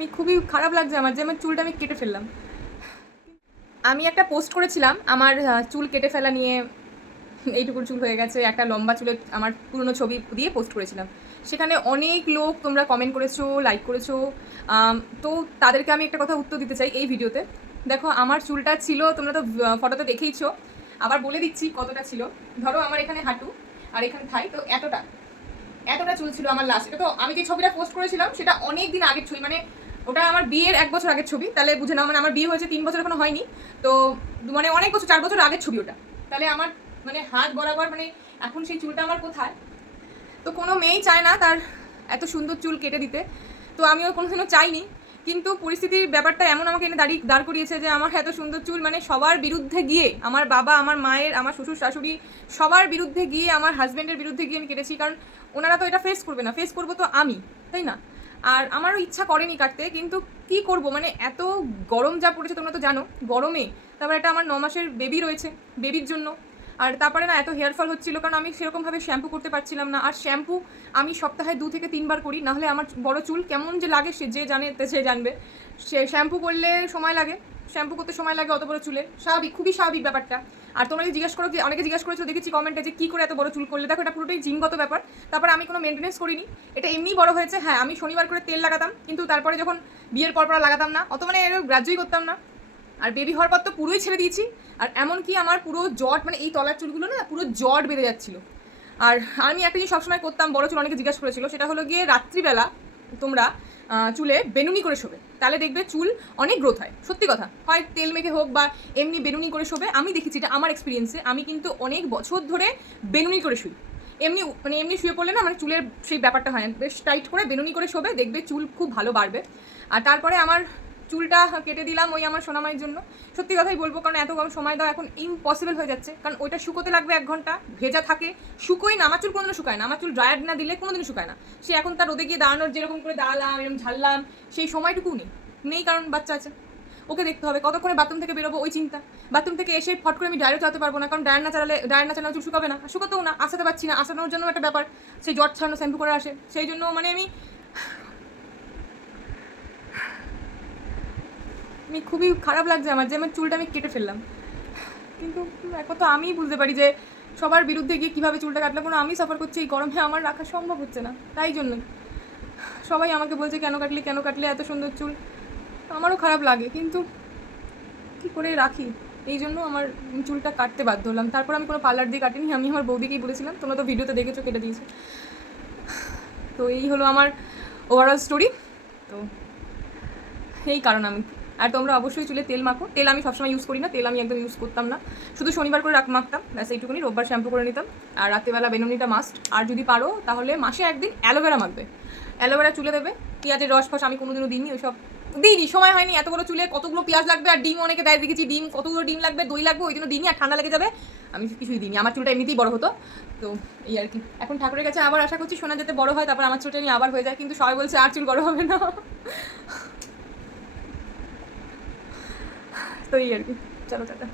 আমি খুবই খারাপ লাগছে আমার, যে আমার চুলটা আমি কেটে ফেললাম। আমি একটা পোস্ট করেছিলাম, আমার চুল কেটে ফেলা নিয়ে এইটুকুর চুল হয়ে গেছে, একটা লম্বা চুলের আমার পুরনো ছবি দিয়ে পোস্ট করেছিলাম। সেখানে অনেক লোক তোমরা কমেন্ট করেছ লাইক করেছ তো তাদেরকে আমি একটা কথা উত্তর দিতে চাই এই ভিডিওতে। দেখো, আমার চুলটা ছিল, তোমরা তো ফটোতে দেখেইছো, আবার বলে দিচ্ছি কতটা ছিল। ধরো আমার এখানে হাঁটু আর এখানে থাই, তো এতটা এতটা চুল ছিল আমার লাস্ট এটা তো আমি যে ছবিটা পোস্ট করেছিলাম, সেটা অনেক দিন আগের ছবি মানে ওটা আমার বিয়ের এক বছর আগের ছবি, তাহলে বুঝে নাও মানে আমার বিয়ে হয়েছে তিন বছর এখনও হয়নি। তো মানে অনেক বছর, চার বছর আগের ছবি ওটা। তাহলে আমার মানে হাত বরাবর মানে এখন সেই চুলটা আমার কোথায়? তো কোনো মেয়েই চায় না তার এত সুন্দর চুল কেটে দিতে। তো আমিও কোনোদিনও চাইনি, কিন্তু পরিস্থিতির ব্যাপারটা এমন আমাকে এনে দাঁড়িয়ে, দাঁড় করিয়েছে যে আমার এত সুন্দর চুল মানে সবার বিরুদ্ধে গিয়ে, আমার বাবা, আমার মায়ের, আমার শ্বশুর, শাশুড়ি, সবার বিরুদ্ধে গিয়ে, আমার হাজব্যান্ডের বিরুদ্ধে গিয়ে আমি কেটেছি। কারণ ওনারা তো এটা ফেস করবে না। ফেস করব তো আমি, তাই না? আর আমারও ইচ্ছা করেনি কাটতে, কিন্তু কি করব? মানে এত গরম যা পড়েছে তোমরা তো জানো, গরমে। তারপর একটা আমার ন মাসের বেবি রয়েছে বেবির জন্য। আর তারপরে না, এত হেয়ার ফল হচ্ছিল, কারণ আমি সেরকমভাবে শ্যাম্পু করতে পারছিলাম না। আর শ্যাম্পু আমি সপ্তাহে দু থেকে তিনবার করি, নাহলে আমার বড় চুল কেমন যে লাগে সে যে জানে, সে জানবে। সে শ্যাম্পু করলে সময় লাগে শ্যাম্পু করতে সময় লাগে অত বড় চুলে। স্বাভাবিক, খুবই স্বাভাবিক ব্যাপারটা। আর তোমরা জিজ্ঞেস করো অনেকে জিজ্ঞেস করেছ, দেখেছি কমেন্টে যে কী করে এত বড় চুল করলে। দেখো, এটা পুরোটাই জিনগত ব্যাপার। তারপর আমি কোনো মেনটেনেন্স করিনি। এটা এমনি বড় হয়েছে হ্যাঁ আমি শনিবার করে তেল লাগাতাম, কিন্তু তারপরে যখন বিয়ের পর লাগাতাম না, অত মানে গ্রাহ্যই করতাম না। আর বেবি হওয়ার পর তো পুরোই ছেড়ে দিয়েছি। আর এমনকি আমার পুরো জট মানে এই তলার চুলগুলো না পুরো জট বেঁধে যাচ্ছিল। আর আমি একটা জিনিস সবসময় করতাম, বড় চুল অনেকে জিজ্ঞাসা করেছিল, সেটা হলো গিয়ে রাত্রিবেলা তোমরা চুলে বেনুনি করে শোবে। তাহলে দেখবে চুল অনেক গ্রোথ হয়। সত্যি কথা। হয় তেল মেখে হোক বা এমনি বেনুনি করে শোবে, আমি দেখেছি এটা আমার এক্সপিরিয়েন্সে আমি কিন্তু অনেক বছর ধরে বেনুনি করে শুই। এমনি মানে এমনি শুয়ে পড়লে না মানে চুলের সেই ব্যাপারটা হয় না। বেশ টাইট করে বেনুনি করে শোবে, দেখবে চুল খুব ভালো বাড়বে। আর তারপরে আমার চুলটা কেটে দিলাম ওই আমার সোনামাইয়ের জন্য। সত্যি কথাই বলব, কারণ এত কম সময় দেওয়া এখন ইম্পসিবল হয়ে যাচ্ছে। কারণ ওইটা শুকোতে লাগবে এক ঘণ্টা, ভেজা থাকে। শুকোই না, আমার চুল কোনোদিনও শুকায় না, আমার চুল ড্রায়ার না দিলে কোনোদিনও শুকায় না। সে এখন তার রোদে গিয়ে দাঁড়ানোর যেরকম করে দাঁড়ালাম, এরকম ঝাড়লাম, সেই সময়টুকু নেই। নেই কারণ বাচ্চা আছে। ওকে দেখতে হবে, কতক্ষণে বাথরুম থেকে বেরোবো, ওই চিন্তা। বাথরুম থেকে এসে ফট করে আমি ডায়ারও চালাতে পারব না, কারণ ডায়ার না চালালে ডায়ার না চালানো চুল শুকাবে না। শুকাতেও না আসাতে পারছি না আসানোর জন্য একটা ব্যাপার। সেই জট ছাড়ানো শ্যাম্পু করে আসে। সেই জন্য মানে আমি আমি খুবই খারাপ লাগছে আমার যে আমার চুলটা আমি কেটে ফেললাম। কিন্তু এখন তো আমিই বুঝতে পারি যে সবার বিরুদ্ধে গিয়ে কীভাবে চুলটা কাটলে কোনো আমি সাফার করছি এই গরমে, আমার রাখা সম্ভব হচ্ছে না। তাই জন্য সবাই আমাকে বলছে, কেন কাটলি, কেন কাটলে এত সুন্দর চুল? আমারও খারাপ লাগে, কিন্তু কী করে রাখি? এই জন্য আমার চুলটা কাটতে বাধ্য হলাম। তারপর আমি কোনো পার্লার দিয়ে কাটিনি, আমি আমার বৌদিকেই বলেছিলাম, তোমরা তো ভিডিওতে দেখেছ, কেটে দিয়েছ। তো এই হলো আমার ওভারঅল স্টোরি তো এই কারণ আমি আর তোমরা অবশ্যই চুলে তেল মাখো। তেল আমি সবসময় ইউজ করি না, তেল আমি একদম ইউজ করতাম না। শুধু শনিবার করে রাখ মাখতাম, ব্যাস এইটুকুনি, রোববার শ্যাম্পু করে নিতাম। আর রাত্রিবেলা বেনুনিটা মাস্ট আর যদি পারো, তাহলে মাসে একদিন অ্যালোভেরা মাখবে। অ্যালোভেরা চুলে দেবে। পেঁয়াজের রস ফস আমি কোনোদিনও দিইনি, ওইসব দিইনি, সময় হয়নি। এত বড় চুলে কতগুলো পেঁয়াজ লাগবে আর ডিম, অনেকে দেয় দেখেছি ডিম, কতগুলো ডিম লাগবে, দই লাগবে, ওই জন্য দিইনি আর ঠান্ডা লেগে যাবে। আমি কিছুই দিইনি। আমার চুলটা এমনিতেই বড় হতো। তো এই আর কি। এখন ঠাকুরের কাছে আবার আশা করছি সোনা যাতে বড় হয়, তারপর আমার চুলটা নিয়ে আবার হয়ে যায়। কিন্তু সবাই বলছে আর চুল বড় হবে না। তো এই আর কি। চলো টাটা।